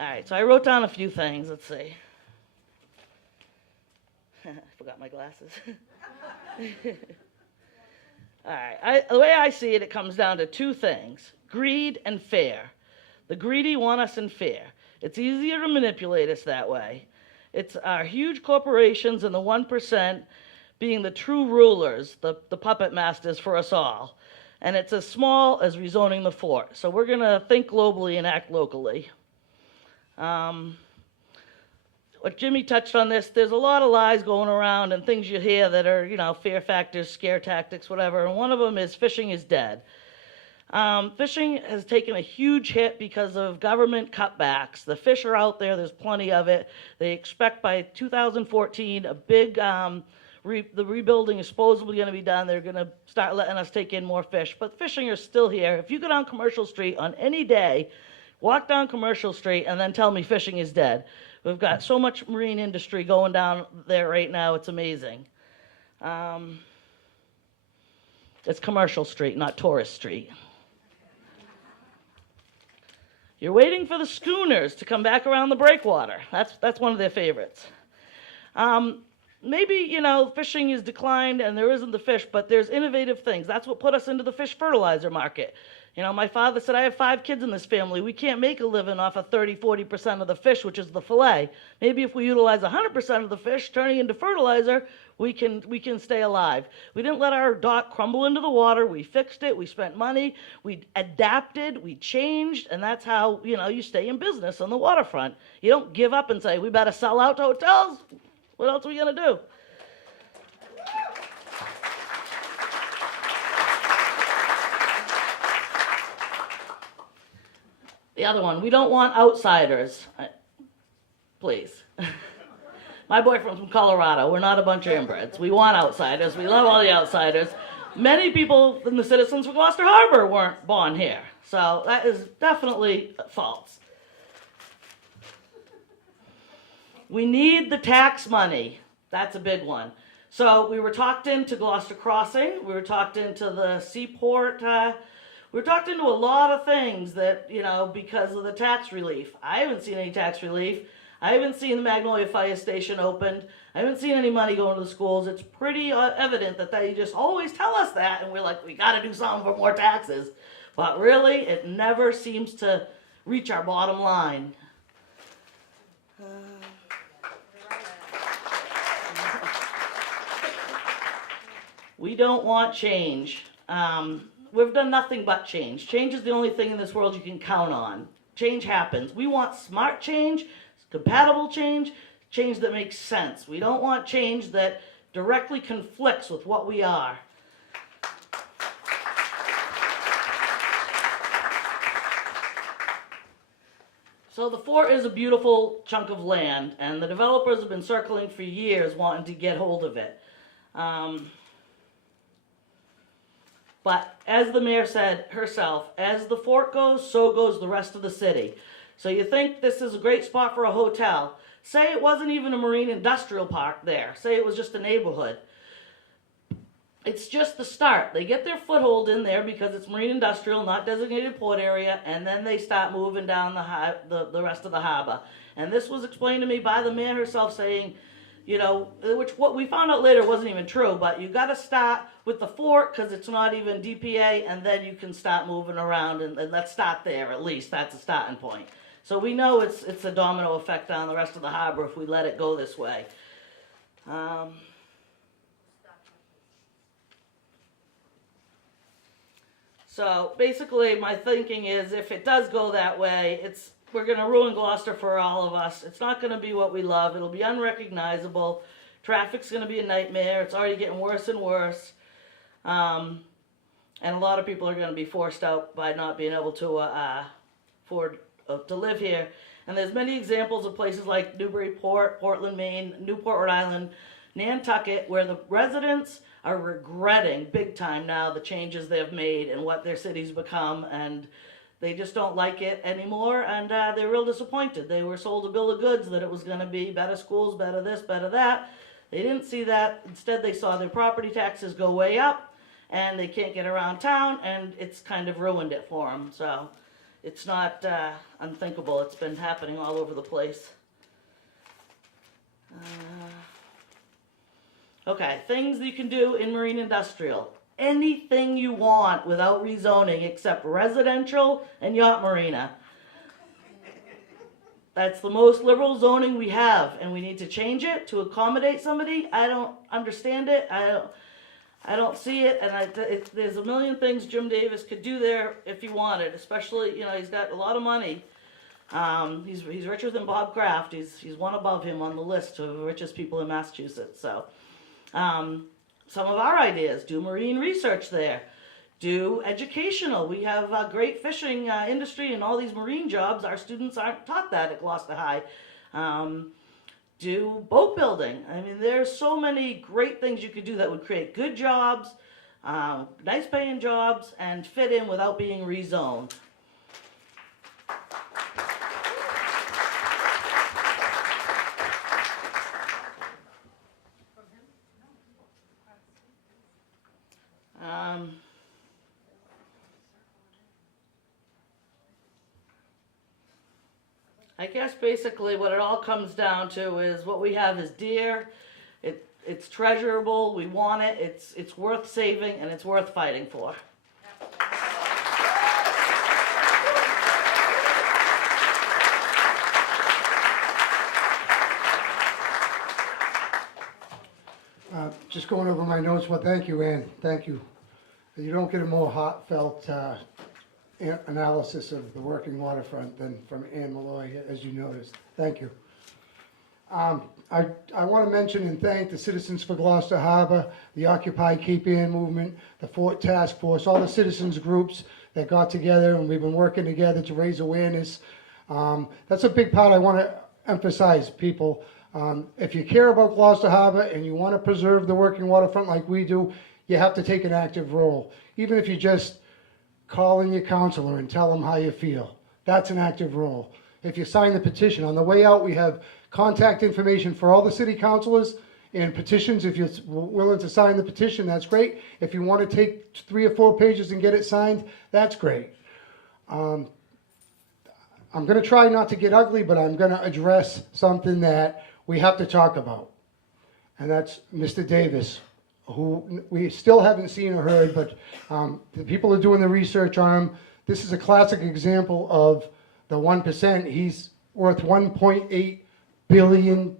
All right, so I wrote down a few things. Let's see. I forgot my glasses. All right, the way I see it, it comes down to two things: greed and fear. The greedy want us in fear. It's easier to manipulate us that way. It's our huge corporations and the 1% being the true rulers, the puppet masters for us all. And it's as small as rezoning the fort. So we're going to think globally and act locally. What Jimmy touched on this, there's a lot of lies going around and things you hear that are, fear factors, scare tactics, whatever. And one of them is fishing is dead. Fishing has taken a huge hit because of government cutbacks. The fish are out there. There's plenty of it. They expect by 2014 a big, the rebuilding is supposedly going to be done. They're going to start letting us take in more fish. But fishing is still here. If you go down Commercial Street on any day, walk down Commercial Street and then tell me fishing is dead. We've got so much marine industry going down there right now. It's amazing. It's Commercial Street, not Tourist Street. You're waiting for the schooners to come back around the breakwater. That's one of their favorites. Maybe, fishing is declined and there isn't the fish, but there's innovative things. That's what put us into the fish fertilizer market. My father said, I have 5 kids in this family. We can't make a living off of 30-40% of the fish, which is the fillet. Maybe if we utilize 100% of the fish, turning into fertilizer, we can stay alive. We didn't let our dock crumble into the water. We fixed it. We spent money. We adapted. We changed. And that's how, you stay in business on the waterfront. You don't give up and say, we better sell out to hotels. What else are we going to do? The other one, we don't want outsiders. Please. My boyfriend's from Colorado. We're not a bunch of inbreds. We want outsiders. We love all the outsiders. Many people from the citizens of Glouester Harbor weren't born here. So that is definitely false. We need the tax money. That's a big one. So we were talked into Gloucester Crossing. We were talked into the seaport. We're talked into a lot of things that, because of the tax relief. I haven't seen any tax relief. I haven't seen the Magnolia Fire Station opened. I haven't seen any money going to the schools. It's pretty evident that they just always tell us that, and we're like, we got to do something for more taxes. But really, it never seems to reach our bottom line. We don't want change. We've done nothing but change. Change is the only thing in this world you can count on. Change happens. We want smart change, compatible change, change that makes sense. We don't want change that directly conflicts with what we are. So the fort is a beautiful chunk of land, and the developers have been circling for years wanting to get hold of it. But as the mayor said herself, as the fort goes, so goes the rest of the city. So you think this is a great spot for a hotel. Say it wasn't even a marine industrial park there. Say it was just a neighborhood. It's just the start. They get their foothold in there because it's marine industrial, not designated port area, and then they start moving down the rest of the harbor. And this was explained to me by the mayor herself saying, which what we found out later wasn't even true, but you got to start with the fort because it's not even DPA, and then you can start moving around, and let's start there at least. That's a starting point. So we know it's a domino effect on the rest of the harbor if we let it go this way. So basically my thinking is if it does go that way, we're going to ruin Gloucester for all of us. It's not going to be what we love. It'll be unrecognizable. Traffic's going to be a nightmare. It's already getting worse and worse. And a lot of people are going to be forced out by not being able to afford to live here. And there's many examples of places like Newburyport, Portland, Maine, Newport, Rhode Island, Nantucket, where the residents are regretting big time now the changes they've made and what their city's become, and they just don't like it anymore, and they're real disappointed. They were sold a bill of goods that it was going to be better schools, better this, better that. They didn't see that. Instead, they saw their property taxes go way up, and they can't get around town, and it's kind of ruined it for them. So it's not unthinkable. It's been happening all over the place. Okay, things that you can do in marine industrial. Anything you want without rezoning except residential and yacht marina. That's the most liberal zoning we have, and we need to change it to accommodate somebody. I don't understand it. I don't see it, and there's a million things Jim Davis could do there if he wanted. Especially, you know, he's got a lot of money. He's richer than Bob Kraft. He's one above him on the list of the richest people in Massachusetts. So, some of our ideas: do marine research there. Do educational. We have a great fishing industry and all these marine jobs. Our students aren't taught that at Gloucester High. Do boat building. I mean, there's so many great things you could do that would create good jobs, nice paying jobs, and fit in without being rezoned. I guess basically what it all comes down to is what we have is dear, it's treasurable, we want it, it's worth saving, and it's worth fighting for. Just going over my notes, well, thank you, Ann, thank you. You don't get a more heartfelt analysis of the working waterfront than from Ann Malloy, as you noticed. Thank you. I want to mention and thank the Citizens for Gloucester Harbor, the Occupy Cape Ann movement, the Fort Task Force, all the citizens groups that got together, and we've been working together to raise awareness. That's a big part I want to emphasize, people. If you care about Gloucester Harbor and you want to preserve the working waterfront like we do, you have to take an active role. Even if you just call in your counselor and tell them how you feel. That's an active role. If you sign the petition, on the way out we have contact information for all the city councilors and petitions. If you're willing to sign the petition, that's great. If you want to take 3 or 4 pages and get it signed, that's great. I'm going to try not to get ugly, but I'm going to address something that we have to talk about. And that's Mr. Davis, who we still haven't seen or heard, but the people are doing the research on him. This is a classic example of the 1%. He's worth $1.8 billion.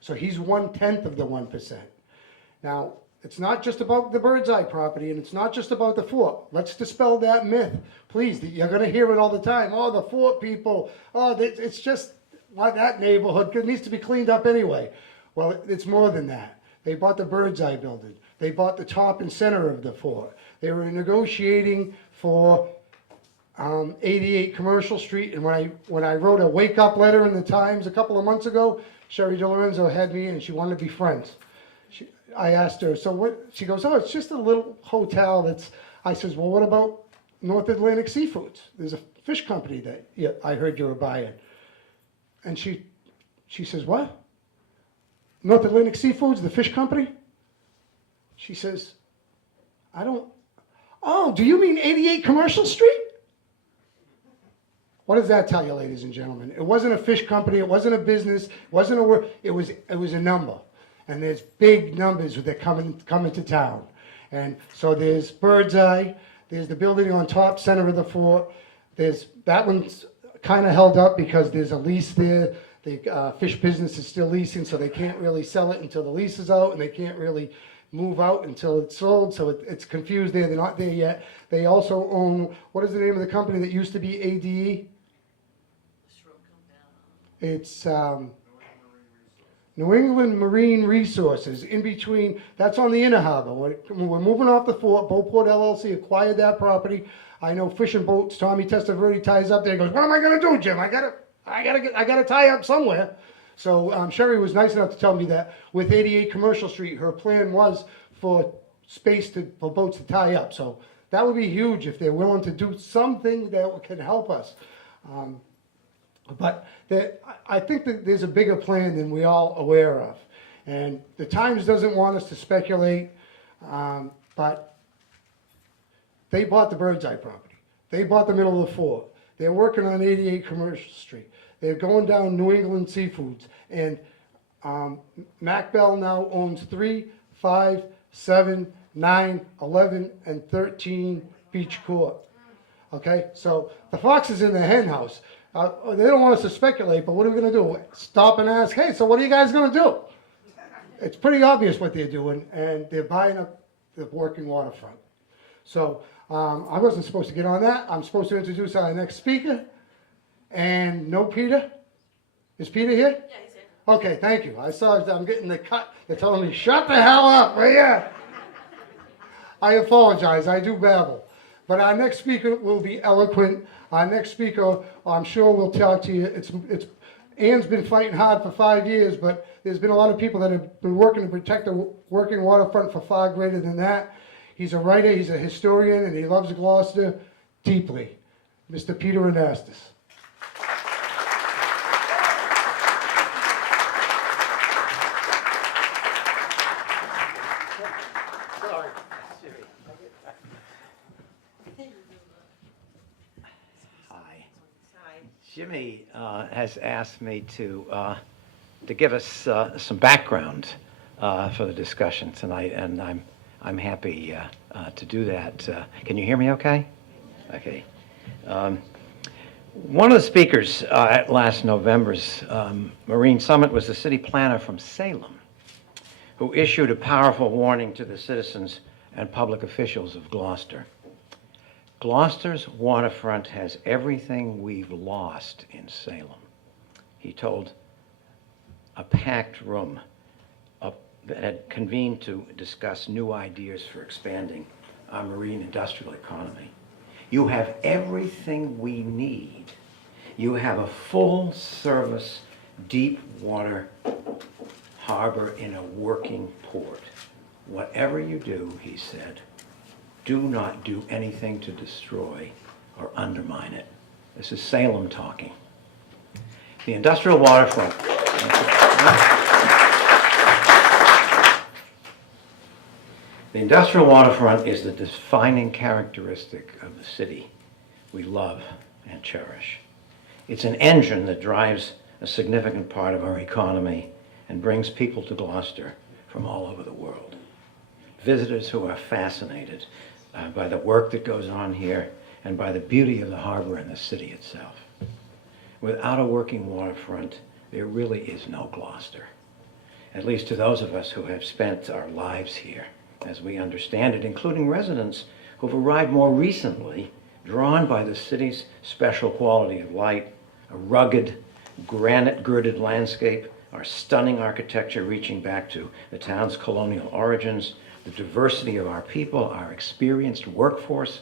So he's 1/10 of the 1%. Now, it's not just about the Bird's Eye property, and it's not just about the fort. Let's dispel that myth, please. You're going to hear it all the time. Oh, the fort people. Oh, it's just that neighborhood. It needs to be cleaned up anyway. Well, it's more than that. They bought the Bird's Eye building. They bought the top and center of the fort. They were negotiating for 88 Commercial Street. And when I wrote a wake-up letter in the Times a couple of months ago, Sherry DiLorenzo had me and she wanted to be friends. I asked her, so what? She goes, oh, it's just a little hotel that's, I says, well, what about North Atlantic Seafoods? There's a fish company that I heard you were buying. And she says, what? North Atlantic Seafoods, the fish company? She says, oh, do you mean 88 Commercial Street? What does that tell you, ladies and gentlemen? It wasn't a fish company, it wasn't a business, it wasn't a word, it was a number. And there's big numbers that come into town. And so there's Bird's Eye, there's the building on top center of the fort, that one's kind of held up because there's a lease there. The fish business is still leasing, so they can't really sell it until the lease is out, and they can't really move out until it's sold, so it's confused there. They're not there yet. They also own, what is the name of the company that used to be ADE? It's New England Marine Resources, in between, that's on the inner harbor. We're moving off the fort. Boatport LLC acquired that property. I know Fishing Boats, Tommy Testaverde ties up there. He goes, what am I going to do, Jim? I gotta tie up somewhere. So Sherry was nice enough to tell me that with 88 Commercial Street, her plan was for space for boats to tie up. So that would be huge if they're willing to do something that can help us. But I think that there's a bigger plan than we all aware of. And the Times doesn't want us to speculate, but they bought the Bird's Eye property. They bought the middle of the fort. They're working on 88 Commercial Street. They're going down New England Seafoods. And Mac Bell now owns 3, 5, 7, 9, 11, and 13 Beach Court. Okay, so the fox is in the hen house. They don't want us to speculate, but what are we going to do? Stop and ask, hey, so what are you guys going to do? It's pretty obvious what they're doing, and they're buying up the working waterfront. So I wasn't supposed to get on that. I'm supposed to introduce our next speaker. And no Peter? Is Peter here? Yeah, he's here. Okay, thank you. I'm getting the cut. They're telling me, shut the hell up, right here. I apologize, I do babble. But our next speaker will be eloquent. Our next speaker, I'm sure, will talk to you. Ann's been fighting hard for 5 years, but there's been a lot of people that have been working to protect the working waterfront for far greater than that. He's a writer, he's a historian, and he loves Gloucester deeply. Mr. Peter Anastas. Jimmy has asked me to give us some background for the discussion tonight, and I'm happy to do that. Can you hear me okay? Okay. One of the speakers at last November's Marine Summit was the city planner from Salem, who issued a powerful warning to the citizens and public officials of Gloucester. Gloucester's waterfront has everything we've lost in Salem. He told a packed room that had convened to discuss new ideas for expanding our marine industrial economy. You have everything we need. You have a full-service, deep water harbor in a working port. Whatever you do, he said, do not do anything to destroy or undermine it. This is Salem talking. The industrial waterfront. The industrial waterfront is the defining characteristic of the city we love and cherish. It's an engine that drives a significant part of our economy and brings people to Gloucester from all over the world. Visitors who are fascinated by the work that goes on here and by the beauty of the harbor and the city itself. Without a working waterfront, there really is no Gloucester, at least to those of us who have spent our lives here, as we understand it, including residents who've arrived more recently, drawn by the city's special quality of light, a rugged, granite-girded landscape, our stunning architecture reaching back to the town's colonial origins, the diversity of our people, our experienced workforce,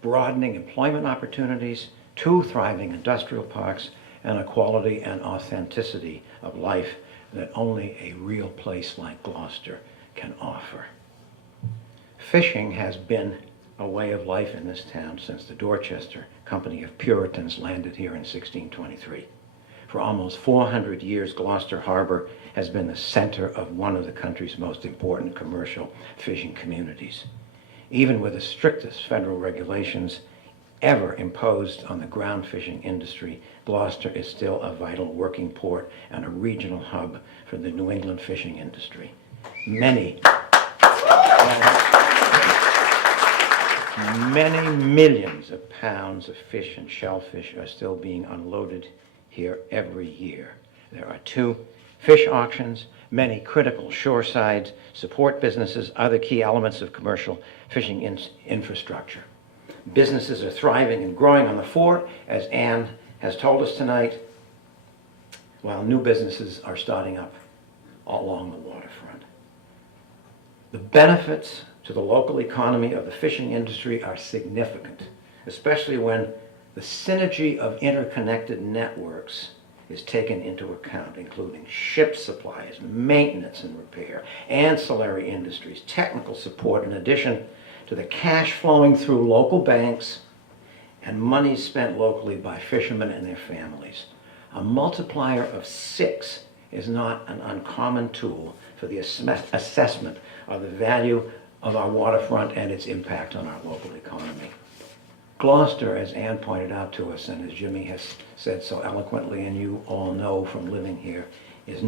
broadening employment opportunities, 2 thriving industrial parks, and a quality and authenticity of life that only a real place like Gloucester can offer. Fishing has been a way of life in this town since the Dorchester Company of Puritans landed here in 1623. For almost 400 years, Gloucester Harbor has been the center of one of the country's most important commercial fishing communities. Even with the strictest federal regulations ever imposed on the ground fishing industry, Gloucester is still a vital working port and a regional hub for the New England fishing industry. Many millions of pounds of fish and shellfish are still being unloaded here every year. There are 2 fish auctions, many critical shoreside support businesses, other key elements of commercial fishing infrastructure. Businesses are thriving and growing on the fort, as Ann has told us tonight, while new businesses are starting up all along the waterfront. The benefits to the local economy of the fishing industry are significant, especially when the synergy of interconnected networks is taken into account, including ship supplies, maintenance and repair, ancillary industries, technical support, in addition to the cash flowing through local banks and money spent locally by fishermen and their families. A multiplier of 6 is not an uncommon tool for the assessment of the value of our waterfront and its impact on our local economy. Gloucester, as Ann pointed out to us, and as Jimmy has said so eloquently, and you all know from living here, is